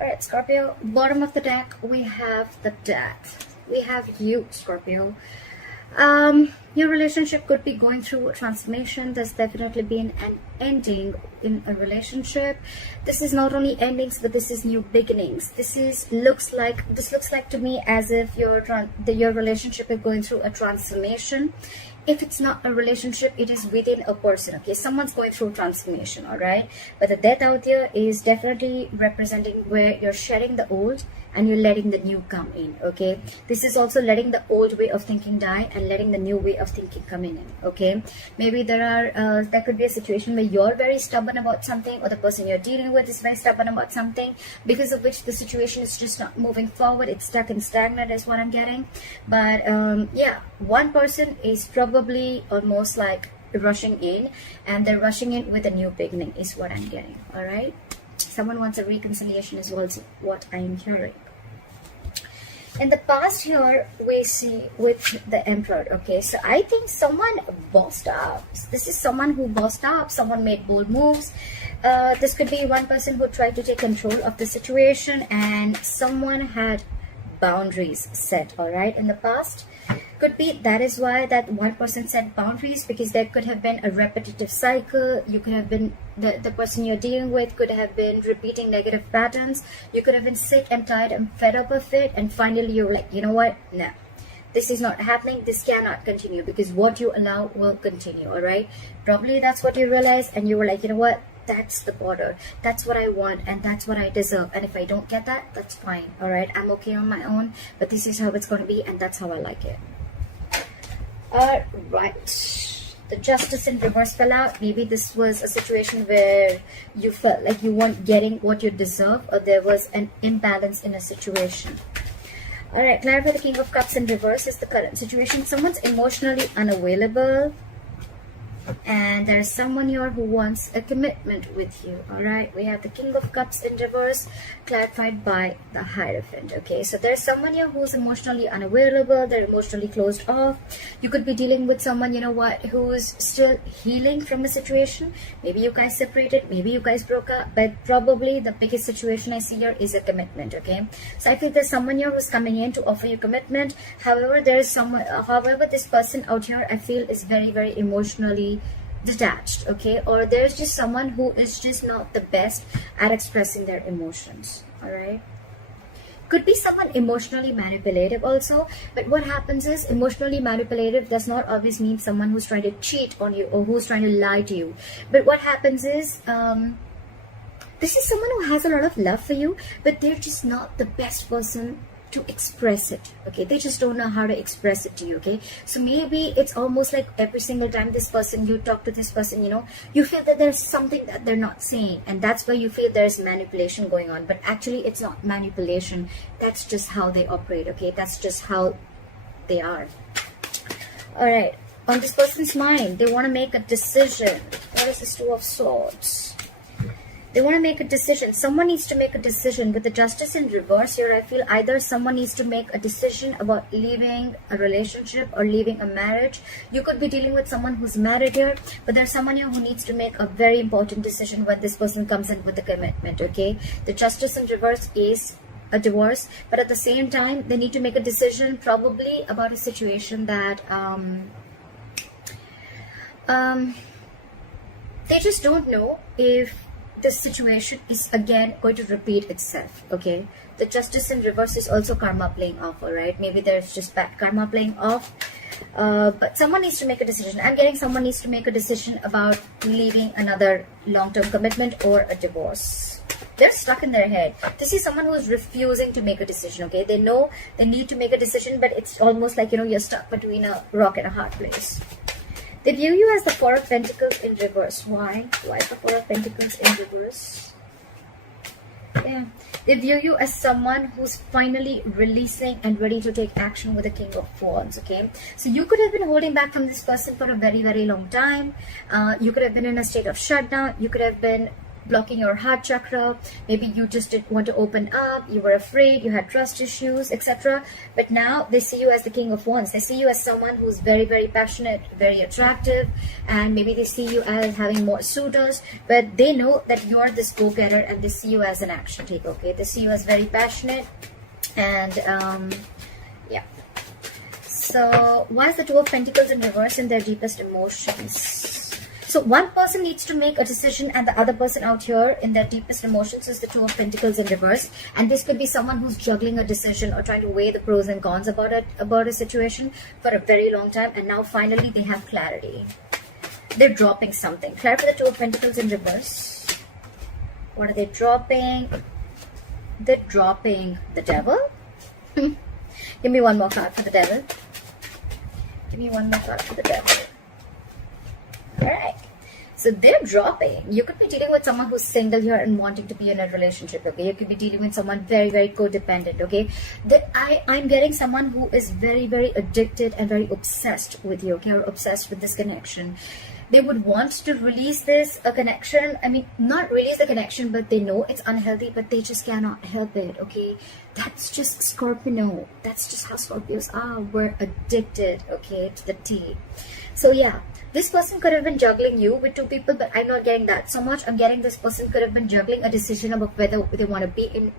Alright, Scorpio, bottom of the deck, we have the Death. We have you, Scorpio. Your relationship could be going through a transformation. There's definitely been an ending in a relationship. This is not only endings, but this is new beginnings. This looks like to me as if your relationship is going through a transformation. If it's not a relationship, it is within a person. Okay, someone's going through transformation. All right, but the Death out there is definitely representing where you're shedding the old and you're letting the new come in. Okay, this is also letting the old way of thinking die and letting the new way of thinking coming in. Okay, maybe there could be a situation where you're very stubborn about something, or the person you're dealing with is very stubborn about something, because of which the situation is just not moving forward. It's stuck and stagnant is what I'm getting. But yeah, one person is probably almost like rushing in, and they're rushing in with a new beginning is what I'm getting. All right, someone wants a reconciliation is also what I'm hearing. In the past here, we see with the Emperor. Okay, so I think someone bossed up. This is someone who bossed up. Someone made bold moves. This could be one person who tried to take control of the situation, and someone had boundaries set. All right, in the past. Could be that is why that one person set boundaries, because there could have been a repetitive cycle. You could have been the person you're dealing with could have been repeating negative patterns. You could have been sick and tired and fed up of it, and finally you're like, you know what, no, this is not happening, this cannot continue, because what you allow will continue. All right, probably that's what you realized, and you were like, you know what, that's the border, that's what I want, and that's what I deserve, and if I don't get that, that's fine. All right, I'm okay on my own, but this is how it's going to be, and that's how I like it. All right, the Justice in reverse fell out. Maybe this was a situation where you felt like you weren't getting what you deserve, or there was an imbalance in a situation. All right, clarify the King of Cups in reverse is the current situation. Someone's emotionally unavailable, and there's someone here who wants a commitment with you. All right, we have the King of Cups in reverse clarified by the Hierophant. Okay, so there's someone here who's emotionally unavailable, they're emotionally closed off. You could be dealing with someone, you know what, who's still healing from a situation. Maybe you guys separated, maybe you guys broke up, but probably the biggest situation I see here is a commitment. Okay, so I feel there's someone here who's coming in to offer you commitment. However, there is someone, however, this person out here I feel is very, very emotionally detached. Okay, or there's just someone who is just not the best at expressing their emotions. All right, could be someone emotionally manipulative also, but what happens is emotionally manipulative does not always mean someone who's trying to cheat on you or who's trying to lie to you. But what happens is this is someone who has a lot of love for you, but they're just not the best person to express it. Okay, they just don't know how to express it to you. Okay, so maybe it's almost like every single time this person, you talk to this person, you know, you feel that there's something that they're not saying, and that's why you feel there's manipulation going on. But actually it's not manipulation, that's just how they operate. Okay, that's just how they are. All right, on this person's mind, they want to make a decision. What is this Two of Swords? They want to make a decision. Someone needs to make a decision. With the Justice in reverse here, I feel either someone needs to make a decision about leaving a relationship or leaving a marriage. You could be dealing with someone who's married here, but there's someone here who needs to make a very important decision when this person comes in with a commitment. Okay, the Justice in reverse is a divorce, but at the same time they need to make a decision probably about a situation that they just don't know if this situation is again going to repeat itself. Okay, the Justice in reverse is also karma playing off. All right, maybe there's just bad karma playing off, but someone needs to make a decision. I'm getting someone needs to make a decision about leaving another long-term commitment or a divorce. They're stuck in their head. This is someone who is refusing to make a decision. Okay, they know they need to make a decision, but it's almost like, you know, you're stuck between a rock and a hard place. They view you as the Four of Pentacles in reverse. Why? Why is the Four of Pentacles in reverse? Yeah. They view you as someone who's finally releasing and ready to take action with the King of Wands. Okay. So you could have been holding back from this person for a very, very long time. You could have been in a state of shutdown. You could have been blocking your heart chakra. Maybe you just didn't want to open up, you were afraid, you had trust issues, etc. But now they see you as the King of Wands. They see you as someone who's very, very passionate, very attractive, and maybe they see you as having more suitors, but they know that you're this go-getter, and they see you as an action taker. Okay, they see you as very passionate, and yeah. So why is the Two of Pentacles in reverse in their deepest emotions? So one person needs to make a decision, and the other person out here in their deepest emotions is the Two of Pentacles in reverse. And this could be someone who's juggling a decision or trying to weigh the pros and cons about a situation for a very long time, and now finally they have clarity. They're dropping something. Clarity for the Two of Pentacles in reverse. What are they dropping? They're dropping the Devil. Give me one more card for the Devil. Give me one more card for the Devil. Alright. So they're dropping. You could be dealing with someone who's single here and wanting to be in a relationship. Okay. You could be dealing with someone very, very codependent. Okay. I'm getting someone who is very, very addicted and very obsessed with you. Okay. Or obsessed with this connection. They would want to release this connection. I mean, not release the connection, but they know it's unhealthy, but they just cannot help it. Okay, that's just Scorpio. That's just how Scorpios are. We're addicted, okay, to the T. So yeah, this person could have been juggling you with two people, but I'm not getting that so much. I'm getting this person could have been juggling a decision about whether they want to be in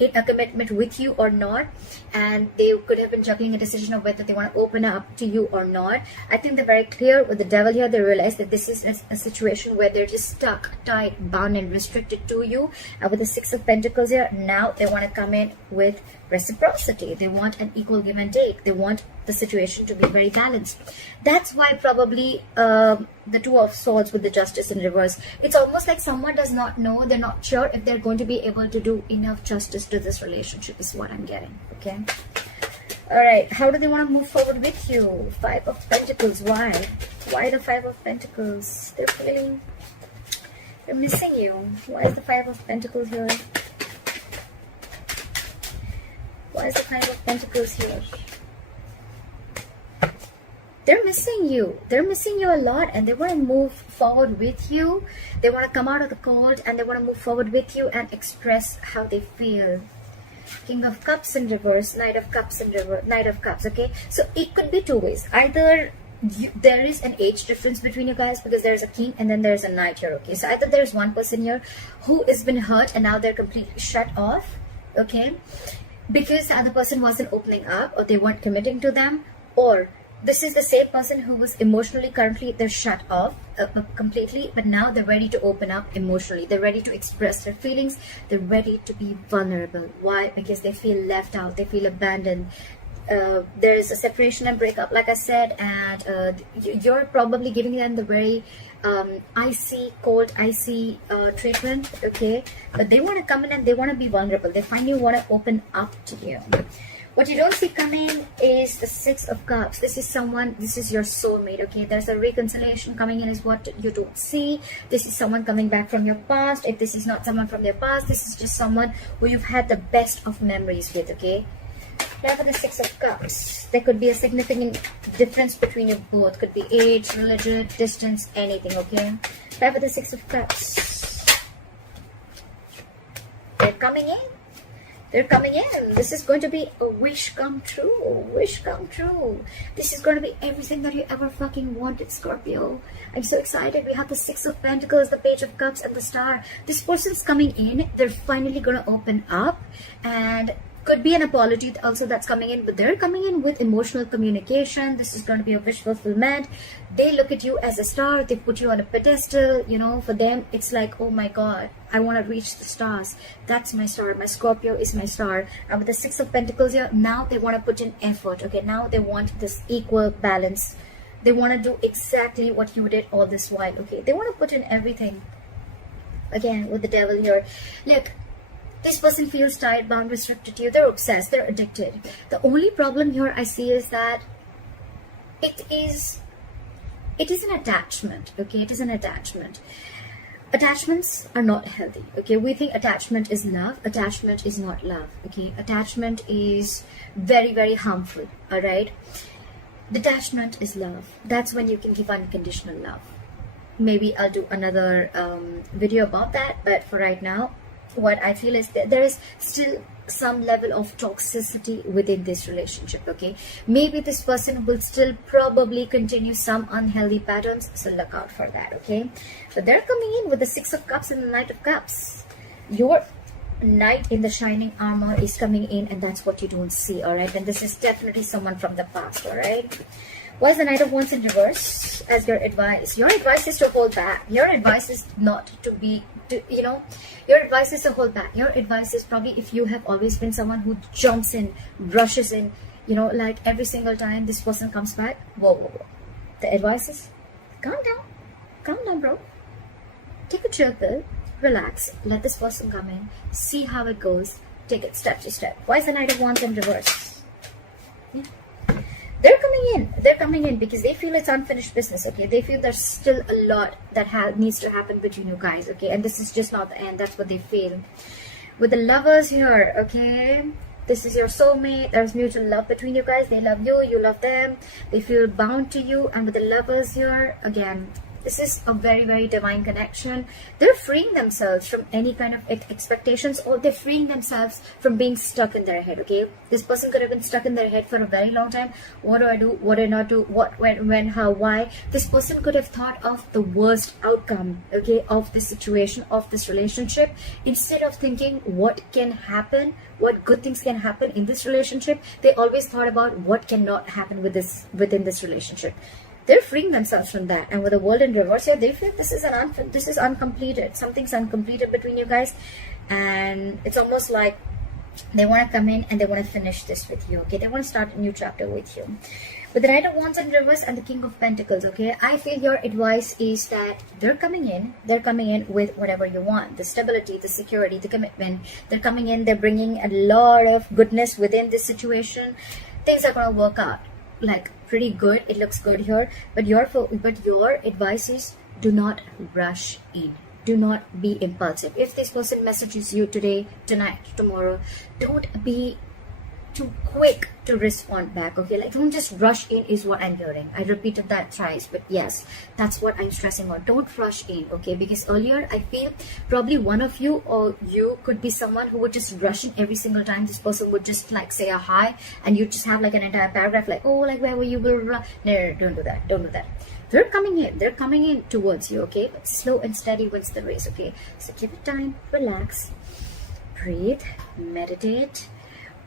a commitment with you or not, and they could have been juggling a decision of whether they want to open up to you or not. I think they're very clear with the Devil here. They realize that this is a situation where they're just stuck, tied, bound, and restricted to you. And with the Six of Pentacles here, now they want to come in with reciprocity. They want an equal give and take. They want the situation to be very balanced. That's why probably the Two of Swords with the Justice in reverse. It's almost like someone does not know, they're not sure if they're going to be able to do enough justice to this relationship is what I'm getting. Okay. Alright, how do they want to move forward with you? Five of Pentacles. Why? Why the Five of Pentacles? They're missing you. Why is the Five of Pentacles here? Why is the Five of Pentacles here? They're missing you. They're missing you a lot, and they want to move forward with you. They want to come out of the cold, and they want to move forward with you and express how they feel. King of Cups in reverse, Knight of Cups in reverse, Knight of Cups, okay? So it could be two ways. Either there is an age difference between you guys, because there's a king and then there's a knight here, okay? So either there's one person here who has been hurt and now they're completely shut off, okay? Because the other person wasn't opening up, or they weren't committing to them, or this is the same person who was emotionally, currently they're shut off completely, but now they're ready to open up emotionally. They're ready to express their feelings. They're ready to be vulnerable. Why? Because they feel left out. They feel abandoned. There's a separation and breakup, like I said, and you're probably giving them the very cold, icy treatment, okay? But they want to come in and they want to be vulnerable. They finally want to open up to you. What you don't see coming is the Six of Cups. This is someone, this is your soulmate, okay? There's a reconciliation coming in is what you don't see. This is someone coming back from your past. If this is not someone from your past, this is just someone who you've had the best of memories with, okay? Now for the Six of Cups, there could be a significant difference between you both. Could be age, religion, distance, anything, okay? Now for the Six of Cups, they're coming in. They're coming in. This is going to be a wish come true. A wish come true. This is going to be everything that you ever fucking wanted, Scorpio. I'm so excited. We have the Six of Pentacles, the Page of Cups, and the Star. This person's coming in. They're finally going to open up. And could be an apology also that's coming in, but they're coming in with emotional communication. This is going to be a wish fulfillment. They look at you as a star. They put you on a pedestal. You know, for them, it's like, oh my God, I want to reach the stars. That's my star. My Scorpio is my star. And with the Six of Pentacles here, now they want to put in effort. Okay, now they want this equal balance. They want to do exactly what you did all this while. Okay, they want to put in everything. Again, with the Devil here. Look, this person feels tied, bound, restricted to you. They're obsessed. They're addicted. The only problem here I see is that it is an attachment. Okay, it is an attachment. Attachments are not healthy. Okay, we think attachment is love. Attachment is not love. Okay, attachment is very, very harmful. All right, detachment is love. That's when you can give unconditional love. maybe I'll do another video about that. But for right now, what I feel is that there is still some level of toxicity within this relationship. Okay, maybe this person will still probably continue some unhealthy patterns, so look out for that. Okay, but they're coming in with the Six of Cups and the Knight of Cups. Your knight in the shining armor is coming in, and that's what you don't see. All right, and this is definitely someone from the past. All right, why is the Knight of Wands in reverse as your advice? Your advice is to hold back. Your advice is not to be, your advice is to hold back. Your advice is probably, if you have always been someone who jumps in, rushes in, like every single time this person comes back, whoa. The advice is, calm down, bro. Take a chill pill, relax, let this person come in, see how it goes, take it step to step. Why is the Knight of Wands in reverse? Yeah. They're coming in because they feel it's unfinished business. Okay, they feel there's still a lot that needs to happen between you guys. Okay, and this is just not the end. That's what they feel. With the Lovers here, okay, this is your soulmate. There's mutual love between you guys. They love you, you love them, they feel bound to you. And with the Lovers here, again, this is a very, very divine connection. They're freeing themselves from any kind of expectations, or they're freeing themselves from being stuck in their head. Okay, this person could have been stuck in their head for a very long time. What do I do? What do I not do? What, when, how, why? This person could have thought of the worst outcome, okay, of this situation, of this relationship, instead of thinking what can happen, what good things can happen in this relationship. They always thought about what cannot happen within this relationship. They're freeing themselves from that. And with the World in reverse here, they feel this is uncompleted. Something's uncompleted between you guys, and it's almost like they want to come in and they want to finish this with you. Okay, they want to start a new chapter with you. With the Knight of Wands in reverse and the King of Pentacles, okay, I feel your advice is that they're coming in with whatever you want, the stability, the security, the commitment. They're coming in, they're bringing a lot of goodness within this situation. Things are going to work out like pretty good. It looks good here, but your advice is, do not rush in, do not be impulsive. If this person messages you today, tonight, tomorrow, don't be too quick to respond back. Okay, like don't just rush in is what I'm hearing. I repeated that twice, but yes, that's what I'm stressing on. Don't rush in. Okay, because earlier I feel probably one of you, or you could be someone who would just rush in every single time this person would just like say a hi, and you just have like an entire paragraph like, oh, like where were you? No, don't do that. They're coming in towards you. Okay, but slow and steady wins the race. Okay, so give it time, relax, breathe, meditate.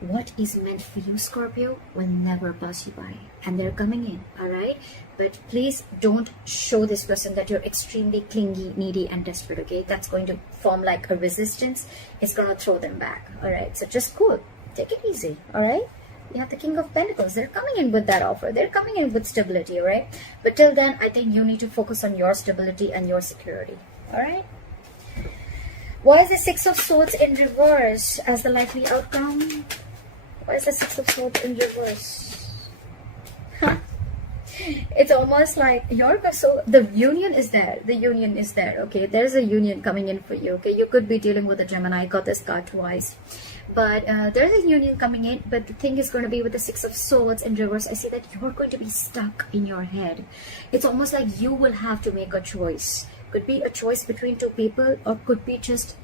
What is meant for you, Scorpio, will never pass you by, and they're coming in. All right, but please don't show this person that you're extremely clingy, needy, and desperate. Okay, that's going to form like a resistance. It's gonna throw them back. All right, so just cool, take it easy. All right, you have the King of Pentacles. They're coming in with that offer. They're coming in with stability. All right, but till then, I think you need to focus on your stability and your security. All right. Why is the Six of Swords in reverse as the likely outcome? Why is the Six of Swords in reverse? It's almost like the union is there. The union is there. Okay, there's a union coming in for you. Okay, you could be dealing with a Gemini. I got this card twice, but there's a union coming in. But the thing is going to be with the Six of Swords in reverse. I see that you're going to be stuck in your head. It's almost like you will have to make a choice. Could be a choice between two people, or could be just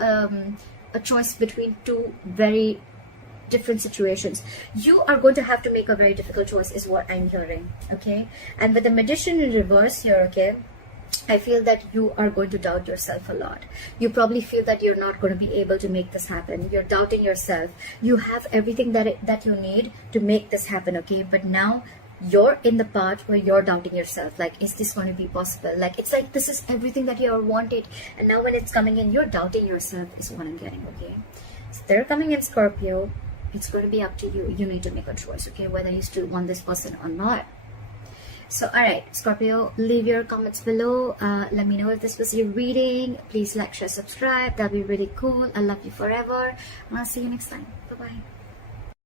a choice between two very different situations. You are going to have to make a very difficult choice is what I'm hearing. Okay, and with the Magician in reverse here, okay, I feel that you are going to doubt yourself a lot. You probably feel that you're not going to be able to make this happen. You're doubting yourself. You have everything that you need to make this happen. Okay, but now you're in the part where you're doubting yourself, like, is this going to be possible? Like, it's like this is everything that you ever wanted, and now when it's coming in, you're doubting yourself is what I'm getting. Okay, so they're coming in, Scorpio. It's going to be up to you. You need to make a choice, okay, whether you still want this person or not. So, all right, Scorpio, leave your comments below. Let me know if this was your reading. Please like, share, subscribe. That'll be really cool. I love you forever. And I'll see you next time. Bye-bye.